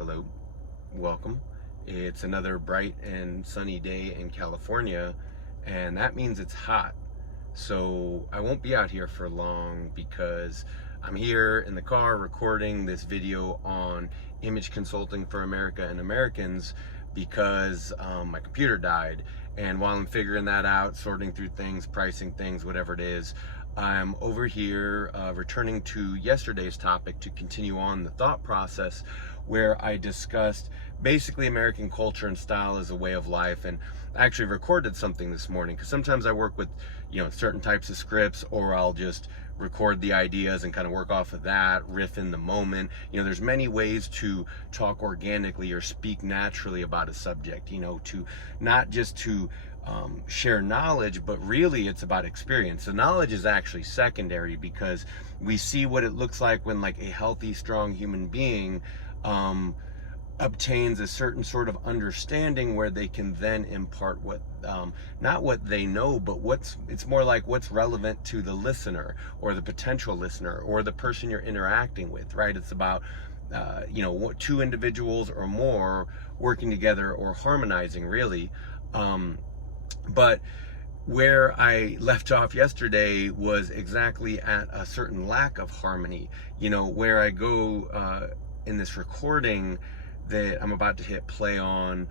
Hello, welcome. It's another bright and sunny day in California, and that means it's hot. So I won't be out here for long because I'm here in the car recording this video on image consulting for America and Americans because my computer died. And while I'm figuring that out, sorting through things, pricing things, whatever it is, I'm over here returning to yesterday's topic to continue on the thought process where I discussed basically American culture and style as a way of life. And I actually recorded something this morning because sometimes I work with, certain types of scripts, or I'll just record the ideas and kind of work off of that, riff in the moment. There's many ways to talk organically or speak naturally about a subject, to not just to share knowledge, but really it's about experience. The knowledge is actually secondary because we see what it looks like when like a healthy, strong human being obtains a certain sort of understanding where they can then impart what not what they know, but it's more like what's relevant to the listener or the potential listener or the person you're interacting with, right? It's about two individuals or more working together or harmonizing, really. But where I left off yesterday was exactly at a certain lack of harmony. Where I go in this recording that I'm about to hit play on,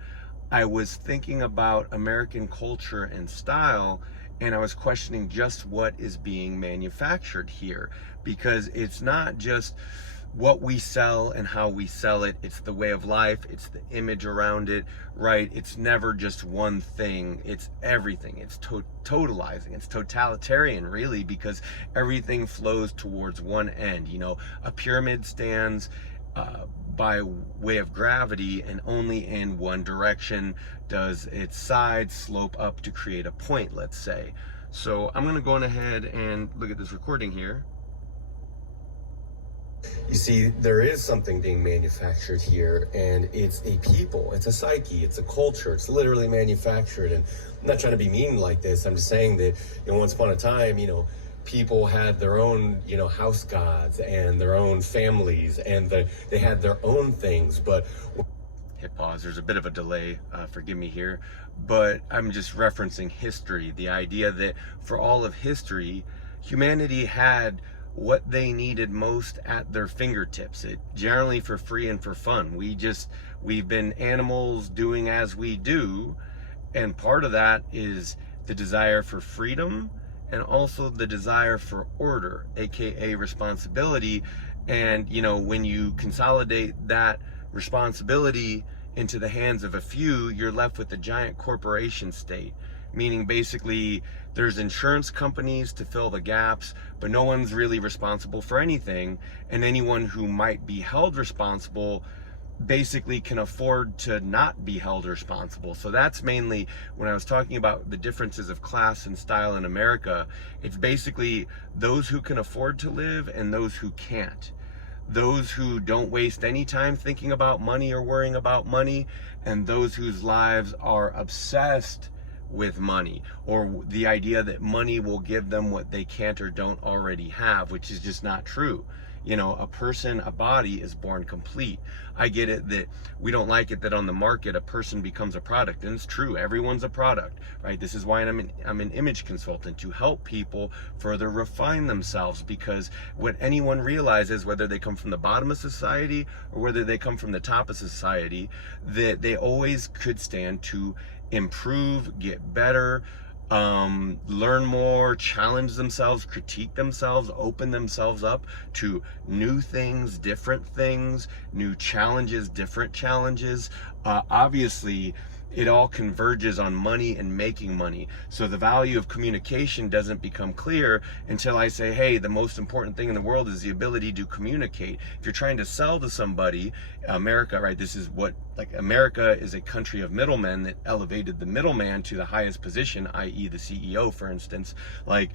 I was thinking about American culture and style, and I was questioning just what is being manufactured here, because it's not just what we sell and how we sell it, it's the way of life, it's the image around it, right? It's never just one thing, it's everything. It's totalizing, it's totalitarian, really, because everything flows towards one end. A pyramid stands by way of gravity, and only in one direction does its sides slope up to create a point, let's say. So I'm gonna go on ahead and look at this recording here. You see, there is something being manufactured here, and it's a people, it's a psyche, it's a culture, it's literally manufactured. And I'm not trying to be mean like this, I'm just saying that, once upon a time, people had their own, house gods and their own families, and they had their own things. But hit pause, there's a bit of a delay, forgive me here, but I'm just referencing history, the idea that for all of history, humanity had what they needed most at their fingertips, it generally for free and for fun. We've been animals doing as we do, and part of that is the desire for freedom and also the desire for order, aka responsibility. And when you consolidate that responsibility into the hands of a few, you're left with a giant corporation state, meaning basically there's insurance companies to fill the gaps, but no one's really responsible for anything, and anyone who might be held responsible basically can afford to not be held responsible. So that's mainly when I was talking about the differences of class and style in America. It's basically those who can afford to live and those who can't. Those who don't waste any time thinking about money or worrying about money, and those whose lives are obsessed with money, or the idea that money will give them what they can't or don't already have, which is just not true. A person, a body is born complete. I get it that we don't like it that on the market a person becomes a product, and it's true, everyone's a product, right? This is why I'm an image consultant, to help people further refine themselves, because what anyone realizes, whether they come from the bottom of society or whether they come from the top of society, that they always could stand to improve, get better, learn more, challenge themselves, critique themselves, open themselves up to new things, different things, new challenges, different challenges. Obviously, it all converges on money and making money. So the value of communication doesn't become clear until I say, hey, the most important thing in the world is the ability to communicate. If you're trying to sell to somebody, America, right, this is what, like, America is a country of middlemen that elevated the middleman to the highest position, i.e. the CEO, for instance. Like,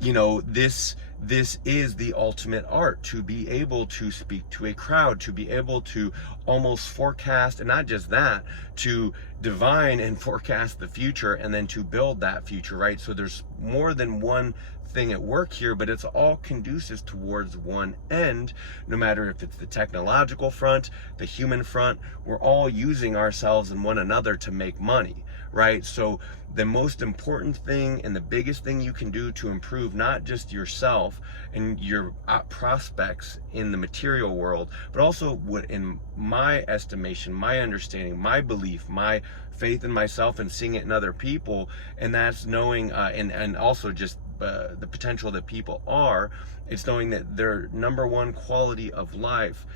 this this is the ultimate art, to be able to speak to a crowd, to be able to almost forecast, and not just that, to divine and forecast the future, and then to build that future, right? So there's more than one thing at work here, but it's all conducive towards one end. No matter if it's the technological front, the human front, we're all using ourselves and one another to make money, right? So the most important thing and the biggest thing you can do to improve not just yourself and your prospects in the material world, but also what, in my estimation, my understanding, my belief, my faith in myself and seeing it in other people, and that's knowing and also just the potential that people are, it's knowing that their number one quality of life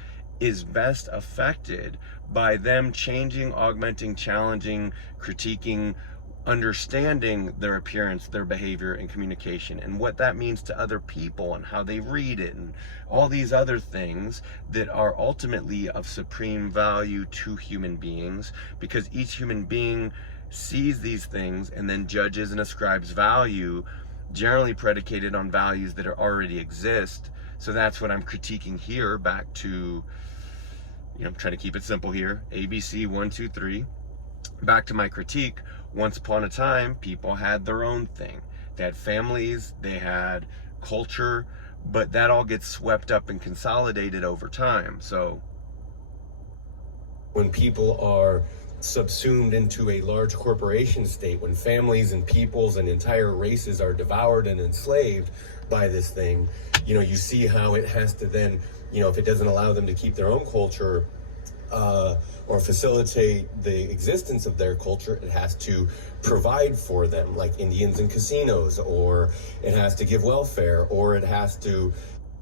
is best affected by them changing, augmenting, challenging, critiquing, understanding their appearance, their behavior, and communication, and what that means to other people and how they read it, and all these other things that are ultimately of supreme value to human beings, because each human being sees these things and then judges and ascribes value, generally predicated on values that already exist. So that's what I'm critiquing here. Back to, trying to keep it simple here, ABC 1, 2, 3. Back to my critique. Once upon a time, people had their own thing. They had families, they had culture, but that all gets swept up and consolidated over time. So when people are subsumed into a large corporation state, when families and peoples and entire races are devoured and enslaved by this thing, you see how it has to then, if it doesn't allow them to keep their own culture or facilitate the existence of their culture, it has to provide for them, like Indians in casinos, or it has to give welfare, or it has to...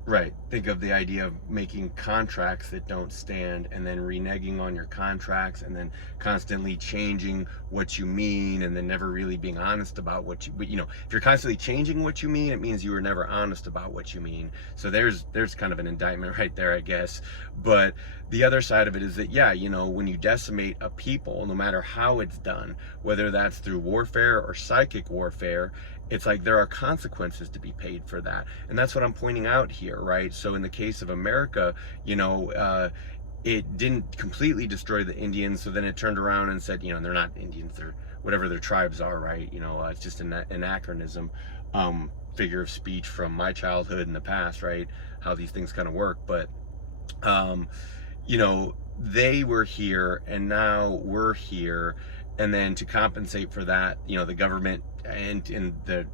Right. Think of the idea of making contracts that don't stand, and then reneging on your contracts, and then constantly changing what you mean, and then never really being honest about what you, if you're constantly changing what you mean, it means you were never honest about what you mean. So there's kind of an indictment right there, I guess. But the other side of it is that, when you decimate a people, no matter how it's done, whether that's through warfare or psychic warfare, it's like there are consequences to be paid for that. And that's what I'm pointing out here, right? So in the case of America, it didn't completely destroy the Indians. So then it turned around and said, they're not Indians, they're whatever their tribes are, right? It's just an anachronism, figure of speech from my childhood in the past, right? How these things kind of work. But, they were here and now we're here. And then to compensate for that, the government and the,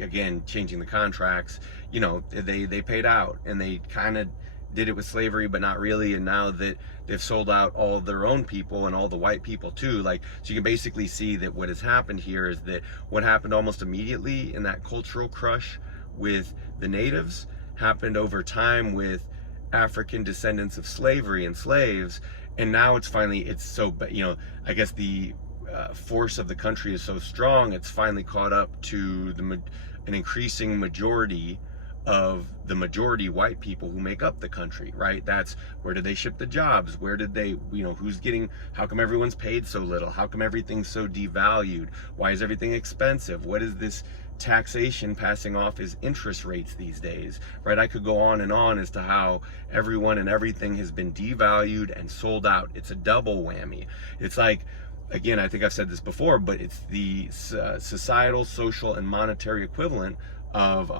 again, changing the contracts, they paid out, and they kind of did it with slavery, but not really. And now that they've sold out all of their own people and all the white people too, so you can basically see that what has happened here is that what happened almost immediately in that cultural crush with the natives happened over time with African descendants of slavery and slaves. And now it's so, I guess the force of the country is so strong, it's finally caught up to an increasing majority of the majority white people who make up the country, right? That's where did they ship the jobs? Where did they, how come everyone's paid so little? How come everything's so devalued? Why is everything expensive? What is this taxation passing off as interest rates these days, right? I could go on and on as to how everyone and everything has been devalued and sold out. It's a double whammy. It's like, again, I think I've said this before, but it's the societal, social, and monetary equivalent of,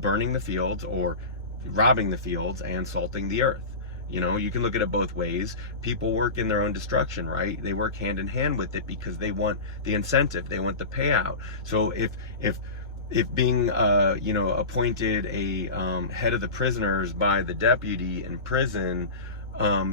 burning the fields or robbing the fields and salting the earth. You can look at it both ways. People work in their own destruction, right? They work hand in hand with it because they want the incentive, they want the payout. So if being, appointed a head of the prisoners by the deputy in prison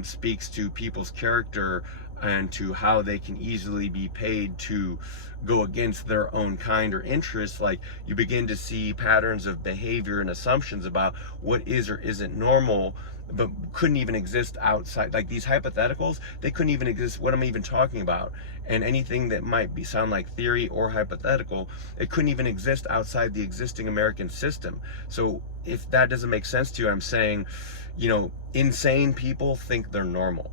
speaks to people's character and to how they can easily be paid to go against their own kind or interests, you begin to see patterns of behavior and assumptions about what is or isn't normal, but couldn't even exist outside. These hypotheticals, they couldn't even exist, what I'm even talking about. And anything that might sound like theory or hypothetical, it couldn't even exist outside the existing American system. So if that doesn't make sense to you, I'm saying, insane people think they're normal.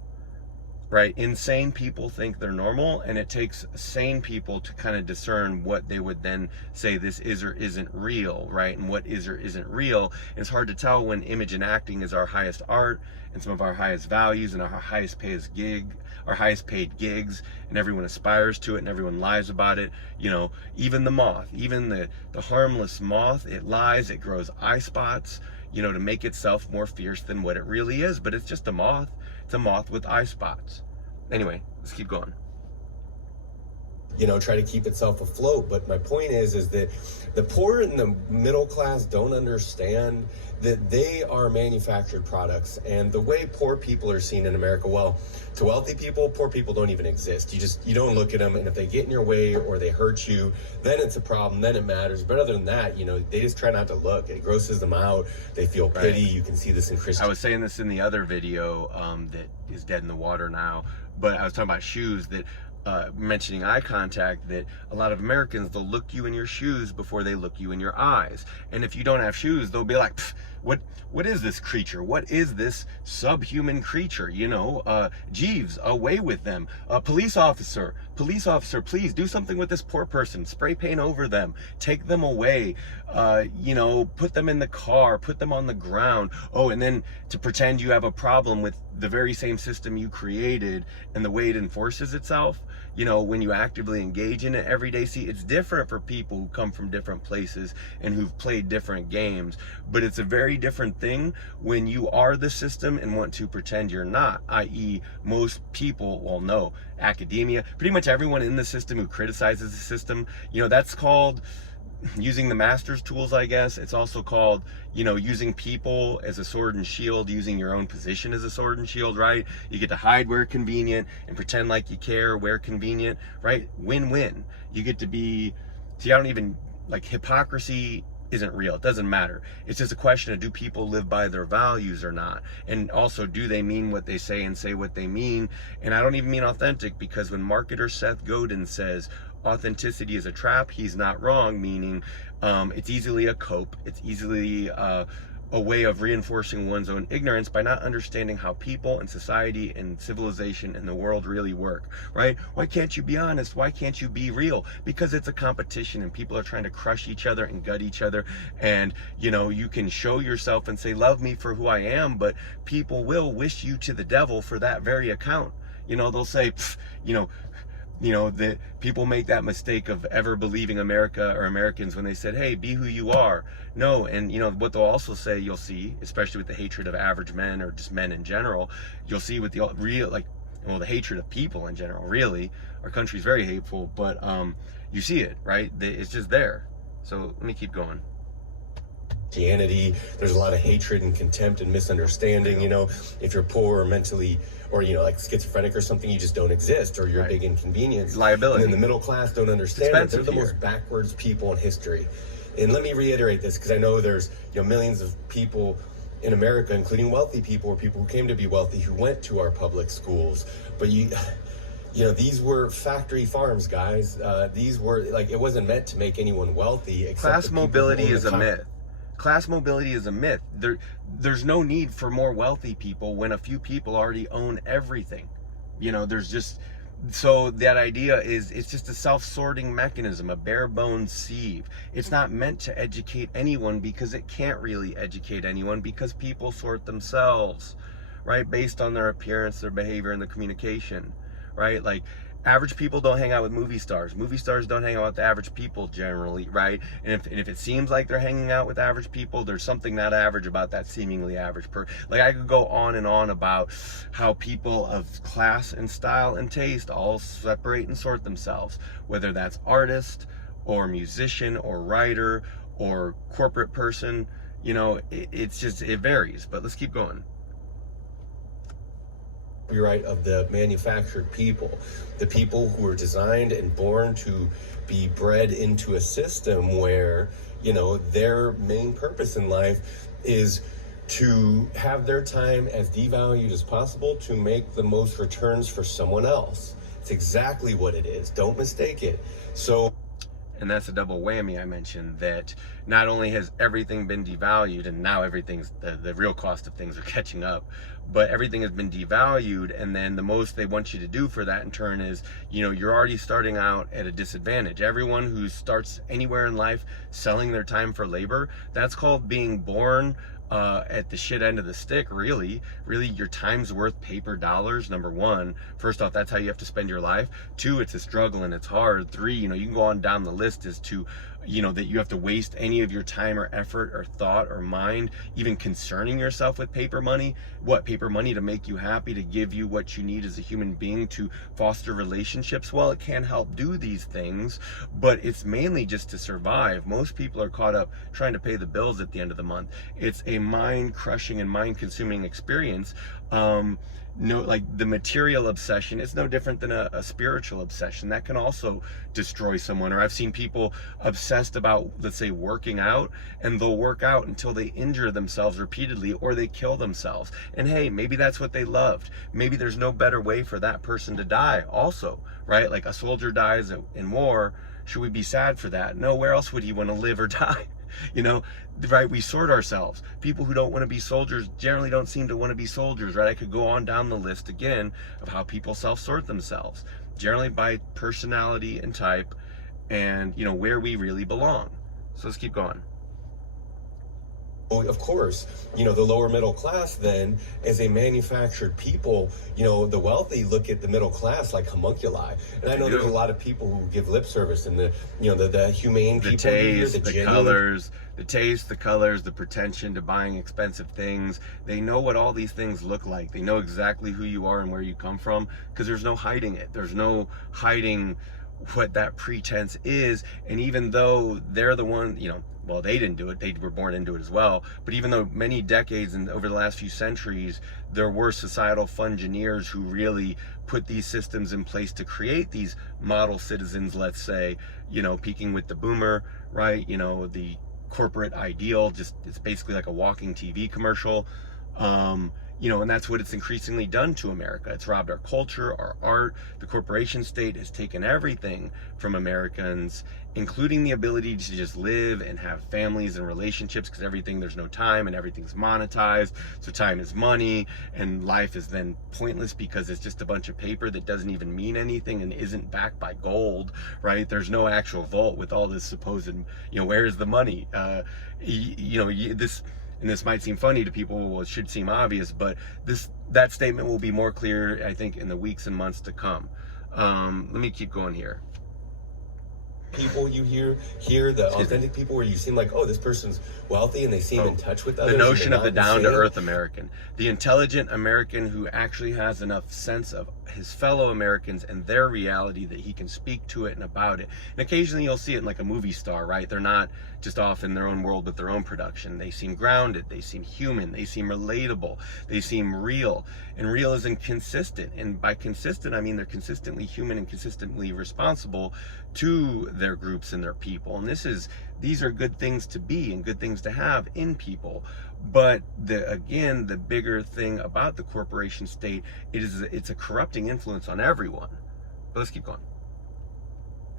right? Insane people think they're normal, and it takes sane people to kind of discern what they would then say this is or isn't real, right? And what is or isn't real. And it's hard to tell when image and acting is our highest art and some of our highest values and our highest paid gigs, and everyone aspires to it and everyone lies about it. You know, even the moth, even the harmless moth, it lies, it grows eye spots, you know, to make itself more fierce than what it really is, but it's just a moth. It's a moth with eye spots. Anyway, let's keep going. You know, try to keep itself afloat. But my point is that the poor and the middle class don't understand that they are manufactured products. And the way poor people are seen in America, well, to wealthy people, poor people don't even exist. You don't look at them, and if they get in your way or they hurt you, then it's a problem, then it matters. But other than that, you know, they just try not to look. It grosses them out. They feel pity. Right. You can see this in Christian. I was saying this in the other video that is dead in the water now, but I was talking about shoes, that mentioning eye contact, that a lot of Americans, they'll look you in your shoes before they look you in your eyes. And if you don't have shoes, they'll be like, what is this creature? What is this subhuman creature? You know, Jeeves, away with them. Police officer, please do something with this poor person. Spray paint over them. Take them away. You know, put them in the car. Put them on the ground. Oh, and then to pretend you have a problem with the very same system you created and the way it enforces itself. You know, when you actively engage in it every day, see, it's different for people who come from different places and who've played different games, but it's a very different thing when you are the system and want to pretend you're not, i.e. most people, well, no, academia, pretty much everyone in the system who criticizes the system, you know, that's called using the master's tools, I guess. It's also called, you know, using people as a sword and shield, using your own position as a sword and shield, right? You get to hide where convenient and pretend like you care where convenient, right? Win-win. You get to be, see, I don't even, like, hypocrisy isn't real. It doesn't matter. It's just a question of, do people live by their values or not? And also, do they mean what they say and say what they mean? And I don't even mean authentic, because when marketer Seth Godin says authenticity is a trap, he's not wrong, meaning it's easily a cope. It's easily a way of reinforcing one's own ignorance by not understanding how people and society and civilization and the world really work, right? Why can't you be honest? Why can't you be real? Because it's a competition and people are trying to crush each other and gut each other. And, you know, you can show yourself and say, love me for who I am, but people will wish you to the devil for that very account. You know, they'll say, you know, that people make that mistake of ever believing America or Americans when they said, hey, be who you are. No, and you know, what they'll also say, you'll see, especially with the hatred of average men or just men in general, you'll see with the real, like, well, the hatred of people in general, really, our country's very hateful, but you see it, right? It's just there. So let me keep going. Christianity, there's a lot of hatred and contempt and misunderstanding. You know, if you're poor or mentally, or, you know, like schizophrenic or something, you just don't exist, or you're a big inconvenience. Liability. And then the middle class don't understand it. They're the most backwards people in history. And let me reiterate this, because I know there's, you know, millions of people in America, including wealthy people or people who came to be wealthy, who went to our public schools. But you know, these were factory farms, guys. These were, like, it wasn't meant to make anyone wealthy. Class mobility is a myth. Class mobility is a myth. There's no need for more wealthy people when a few people already own everything. You know, there's just, so that idea is, it's just a self-sorting mechanism, a bare bones sieve. It's not meant to educate anyone, because it can't really educate anyone, because people sort themselves, right? Based on their appearance, their behavior, and the communication, right? Like, average people don't hang out with movie stars. Movie stars don't hang out with average people generally, right? And if it seems like they're hanging out with average people, there's something not average about that seemingly average person. Like, I could go on and on about how people of class and style and taste all separate and sort themselves, whether that's artist or musician or writer or corporate person. You know, it's just, it varies. But let's keep going. Copyright of the manufactured people, the people who were designed and born to be bred into a system where, you know, their main purpose in life is to have their time as devalued as possible to make the most returns for someone else. It's exactly what it is. Don't mistake it. So, And that's a double whammy I mentioned, that not only has everything been devalued, and now everything's, the real cost of things are catching up, but everything has been devalued, and then the most they want you to do for that in turn is, you're already starting out at a disadvantage. Everyone who starts anywhere in life selling their time for labor, that's called being born at the shit end of the stick. Really your time's worth paper dollars. Number one, first off, that's how you have to spend your life. Two, it's a struggle and it's hard. Three, you can go on down the list as to that you have to waste any of your time or effort or thought or mind even concerning yourself with paper money. What paper money? To make you happy, to give you what you need as a human being, to foster relationships. Well, it can help do these things, but it's mainly just to survive. Most people are caught up trying to pay the bills at the end of the month. It's a mind crushing and mind consuming experience. Like the material obsession, it's no different than a spiritual obsession that can also destroy someone. Or I've seen people obsessed about, let's say, working out, and they'll work out until they injure themselves repeatedly or they kill themselves. And hey, maybe that's what they loved. Maybe there's no better way for that person to die also, right? Like a soldier dies in war. Should we be sad for that? No, where else would he want to live or die? Right? We sort ourselves. People who don't want to be soldiers generally don't seem to want to be soldiers, right? I could go on down the list again of how people self-sort themselves, generally by personality and type, and where we really belong. So let's keep going. Of course, the lower middle class then, as a manufactured people, the wealthy look at the middle class like homunculi. And I know there's a lot of people who give lip service, and the humane people, the colors, the taste, the colors, the pretension to buying expensive things. They know what all these things look like. They know exactly who you are and where you come from, because there's no hiding it. There's no hiding what that pretense is. And even though they're the one, well, they didn't do it, they were born into it as well, but even though many decades and over the last few centuries, there were societal fungineers who really put these systems in place to create these model citizens, let's say, peaking with the boomer, right? The corporate ideal, it's basically like a walking TV commercial. And that's what it's increasingly done to America. It's robbed our culture, our art. The corporation state has taken everything from Americans, including the ability to just live and have families and relationships, because there's no time and everything's monetized. So time is money, and life is then pointless because it's just a bunch of paper that doesn't even mean anything and isn't backed by gold, right? There's no actual vault with all this supposed, where's the money? And this might seem funny to people, well, it should seem obvious, but that statement will be more clear, I think, in the weeks and months to come. Let me keep going here. People you hear the authentic people where you seem like, oh, this person's wealthy and they seem in touch with others. The notion of the down-to-earth American, the intelligent American who actually has enough sense of his fellow Americans and their reality that he can speak to it and about it. And occasionally you'll see it in like a movie star, right? They're not just off in their own world with their own production. They seem grounded, they seem human, they seem relatable, they seem real. And real isn't consistent. And by consistent, I mean they're consistently human and consistently responsible to their groups and their people. And these are good things to be and good things to have in people. But the bigger thing about the corporation state, it's a corrupting influence on everyone. But let's keep going.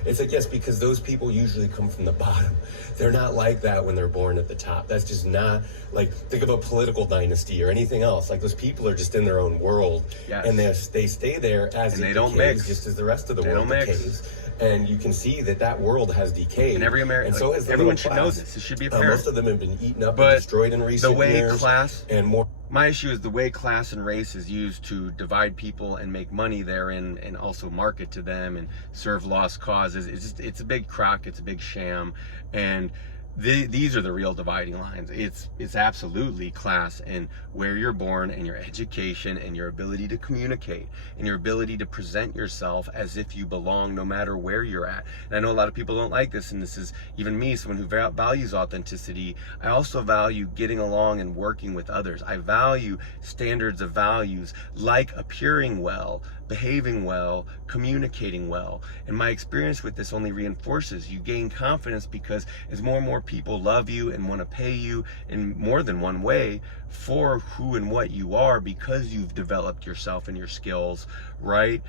It's like, yes, because those people usually come from the bottom. They're not like that when they're born at the top. That's just not, like, think of a political dynasty or anything else. Like, those people are just in their own world. Yes. And they stay there as it decays, just as the rest of the world decays. And you can see that world has decayed. And every American, and so has everyone should know this. It should be apparent. Most of them have been eaten up and destroyed in recent years. And more. My issue is the way class and race is used to divide people and make money therein, and also market to them and serve lost causes. It's a big crock. It's a big sham. And these are the real dividing lines. It's absolutely class and where you're born and your education and your ability to communicate and your ability to present yourself as if you belong no matter where you're at. And I know a lot of people don't like this, and this is even me, someone who values authenticity. I also value getting along and working with others. I value standards of values like appearing well, behaving well, communicating well. And my experience with this only reinforces you gain confidence, because as more and more people love you and want to pay you in more than one way for who and what you are, because you've developed yourself and your skills, right?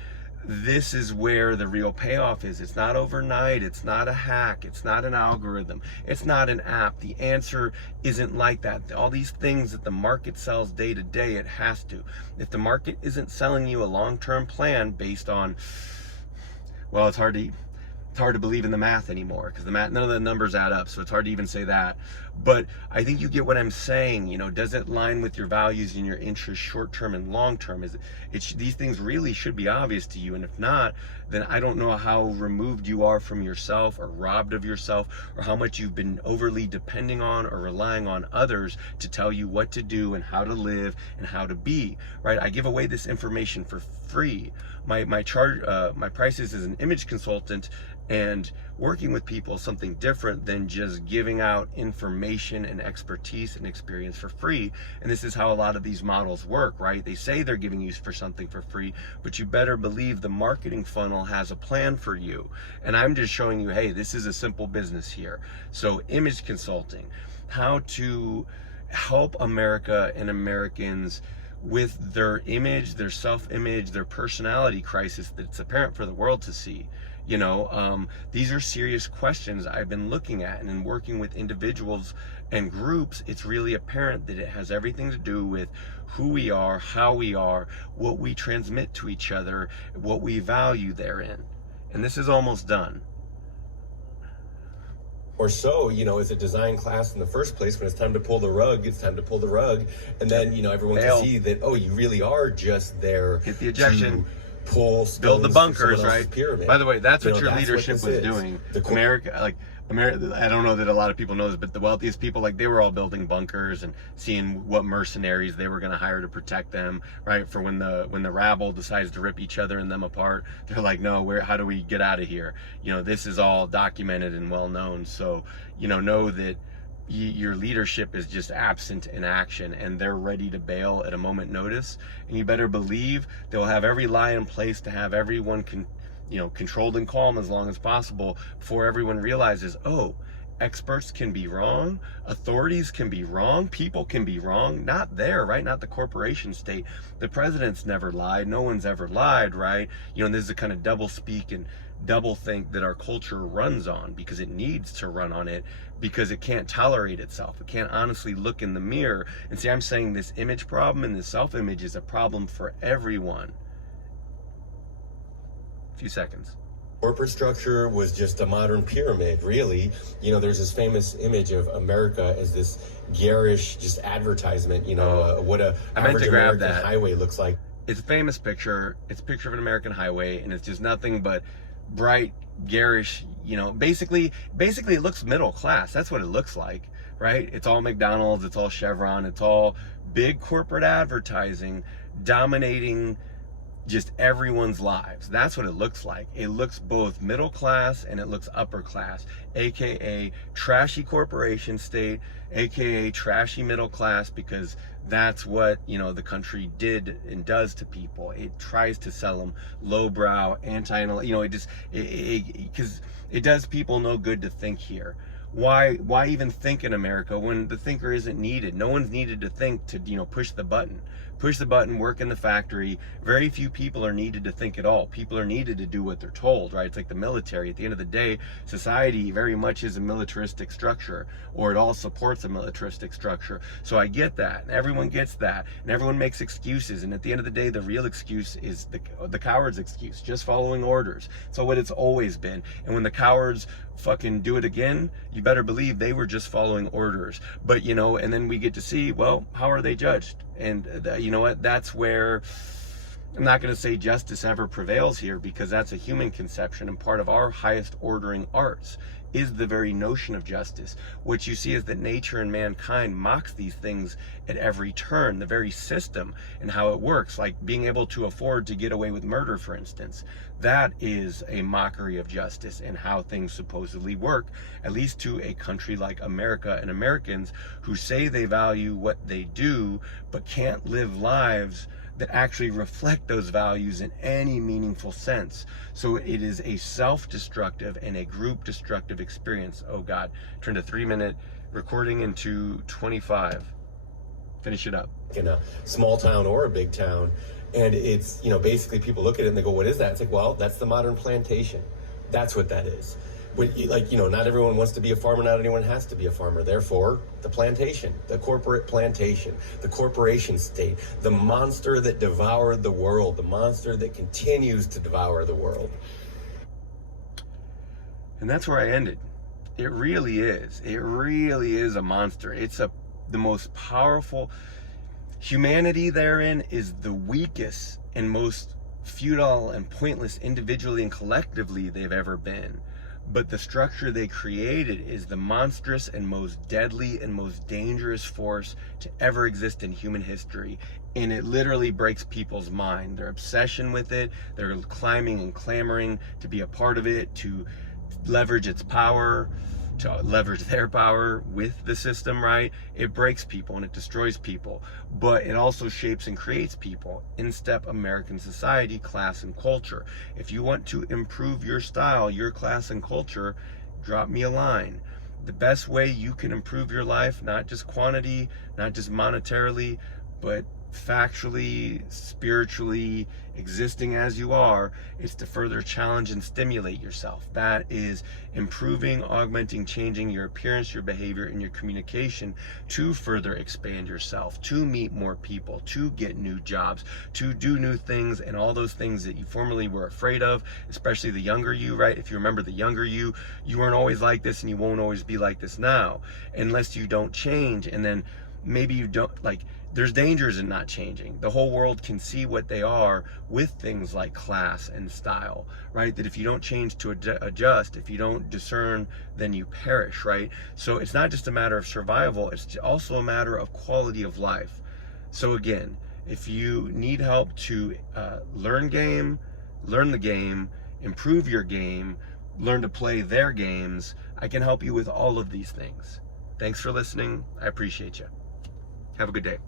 this is where the real payoff is. It's not overnight. It's not a hack. It's not an algorithm. It's not an app. The answer isn't like that. All these things that the market sells day to day, it has to. If the market isn't selling you a long-term plan based on, well, it's hard to believe in the math anymore, because the math, none of the numbers add up, so it's hard to even say that. But I think you get what I'm saying. You know, does it line with your values and your interests, short-term and long-term? These things really should be obvious to you, and if not, then I don't know how removed you are from yourself, or robbed of yourself, or how much you've been overly depending on or relying on others to tell you what to do and how to live and how to be, right? I give away this information for free. My prices as an image consultant and working with people is something different than just giving out information and expertise and experience for free. And this is how a lot of these models work, right? They say they're giving you for something for free, but you better believe the marketing funnel has a plan for you. And I'm just showing you, hey, this is a simple business here. So image consulting, how to help America and Americans with their image, their self-image, their personality crisis that's apparent for the world to see. You know, these are serious questions I've been looking at, and in working with individuals and groups, it's really apparent that it has everything to do with who we are, how we are, what we transmit to each other, what we value therein. And this is almost done. Or so, you know, it's a design class in the first place. When it's time to pull the rug, it's time to pull the rug. And then, you know, everyone can see that, oh, you really are just there. Hit the ejection. Build the bunkers, right? Pyramid. By the way, that's what your that's leadership what was doing. America, I don't know that a lot of people know this, but the wealthiest people, like, they were all building bunkers and seeing what mercenaries they were going to hire to protect them, right? For when the rabble decides to rip each other and them apart, they're like, no, how do we get out of here? You know, this is all documented and well known. So, you know that your leadership is just absent in action, and they're ready to bail at a moment notice. And you better believe they'll have every lie in place to have everyone controlled and calm as long as possible, before everyone realizes, oh, experts can be wrong, authorities can be wrong, people can be wrong. Not there, right? Not the corporation state. The president's never lied. No one's ever lied, right? You know, and this is the kind of double speak and double think that our culture runs on, because it needs to run on it, because it can't tolerate itself. It can't honestly look in the mirror and see, I'm saying this image problem and this self-image is a problem for everyone. A few seconds. Corporate structure was just a modern pyramid, really. You know, there's this famous image of America as this garish, just advertisement, you know, what a average American highway looks like. It's a famous picture. It's a picture of an American highway, and it's just nothing but bright, garish, you know, basically it looks middle class. That's what it looks like, right? It's all McDonald's, it's all Chevron, it's all big corporate advertising dominating just everyone's lives. That's what it looks like. It looks both middle class and it looks upper class, aka trashy corporation state, aka trashy middle class, because that's what, you know, the country did and does to people. It tries to sell them lowbrow, you know, because it does people no good to think here. Why even think in America when the thinker isn't needed? No one's needed to think to, you know, push the button, work in the factory. Very few people are needed to think at all. People are needed to do what they're told, right? It's like the military. At the end of the day, society very much is a militaristic structure, or it all supports a militaristic structure. So I get that, and everyone gets that, and everyone makes excuses. And at the end of the day, the real excuse is the coward's excuse, just following orders. So what it's always been. And when the cowards fucking do it again, you better believe they were just following orders. But, you know, and then we get to see, well, how are they judged? And you know what, that's where I'm not going to say justice ever prevails here, because that's a human conception, and part of our highest ordering arts is the very notion of justice. What you see is that nature and mankind mocks these things at every turn, the very system and how it works, like being able to afford to get away with murder, for instance. That is a mockery of justice and how things supposedly work, at least to a country like America and Americans who say they value what they do, but can't live lives that actually reflect those values in any meaningful sense. So it is a self-destructive and a group-destructive experience. Oh God, turned a 3-minute recording into 25. Finish it up. In a small town or a big town, and it's, you know, basically people look at it and they go, what is that? It's like, well, that's the modern plantation. That's what that is. Like, you know, not everyone wants to be a farmer, not anyone has to be a farmer. Therefore, the plantation, the corporate plantation, the corporation state, the monster that devoured the world, the monster that continues to devour the world. And that's where I ended. It really is. It really is a monster. It's the most powerful. Humanity therein is the weakest and most futile and pointless individually and collectively they've ever been. But the structure they created is the monstrous and most deadly and most dangerous force to ever exist in human history. And it literally breaks people's mind. Their obsession with it, they're climbing and clamoring to be a part of it, to leverage its power, to leverage their power with the system, right? It breaks people and it destroys people, but it also shapes and creates people. In step American society, class, and culture. If you want to improve your style, your class, and culture, drop me a line. The best way you can improve your life, not just quantity, not just monetarily, but factually, spiritually, existing as you are, is to further challenge and stimulate yourself. That is improving, augmenting, changing your appearance, your behavior, and your communication to further expand yourself, to meet more people, to get new jobs, to do new things, and all those things that you formerly were afraid of, especially the younger you, right? If you remember the younger you weren't always like this and you won't always be like this now, unless you don't change. And then maybe you don't, like, there's dangers in not changing. The whole world can see what they are with things like class and style, right? That if you don't change to adjust, if you don't discern, then you perish, right? So it's not just a matter of survival, it's also a matter of quality of life. So again, if you need help to learn the game, improve your game, learn to play their games, I can help you with all of these things. Thanks for listening. I appreciate you. Have a good day.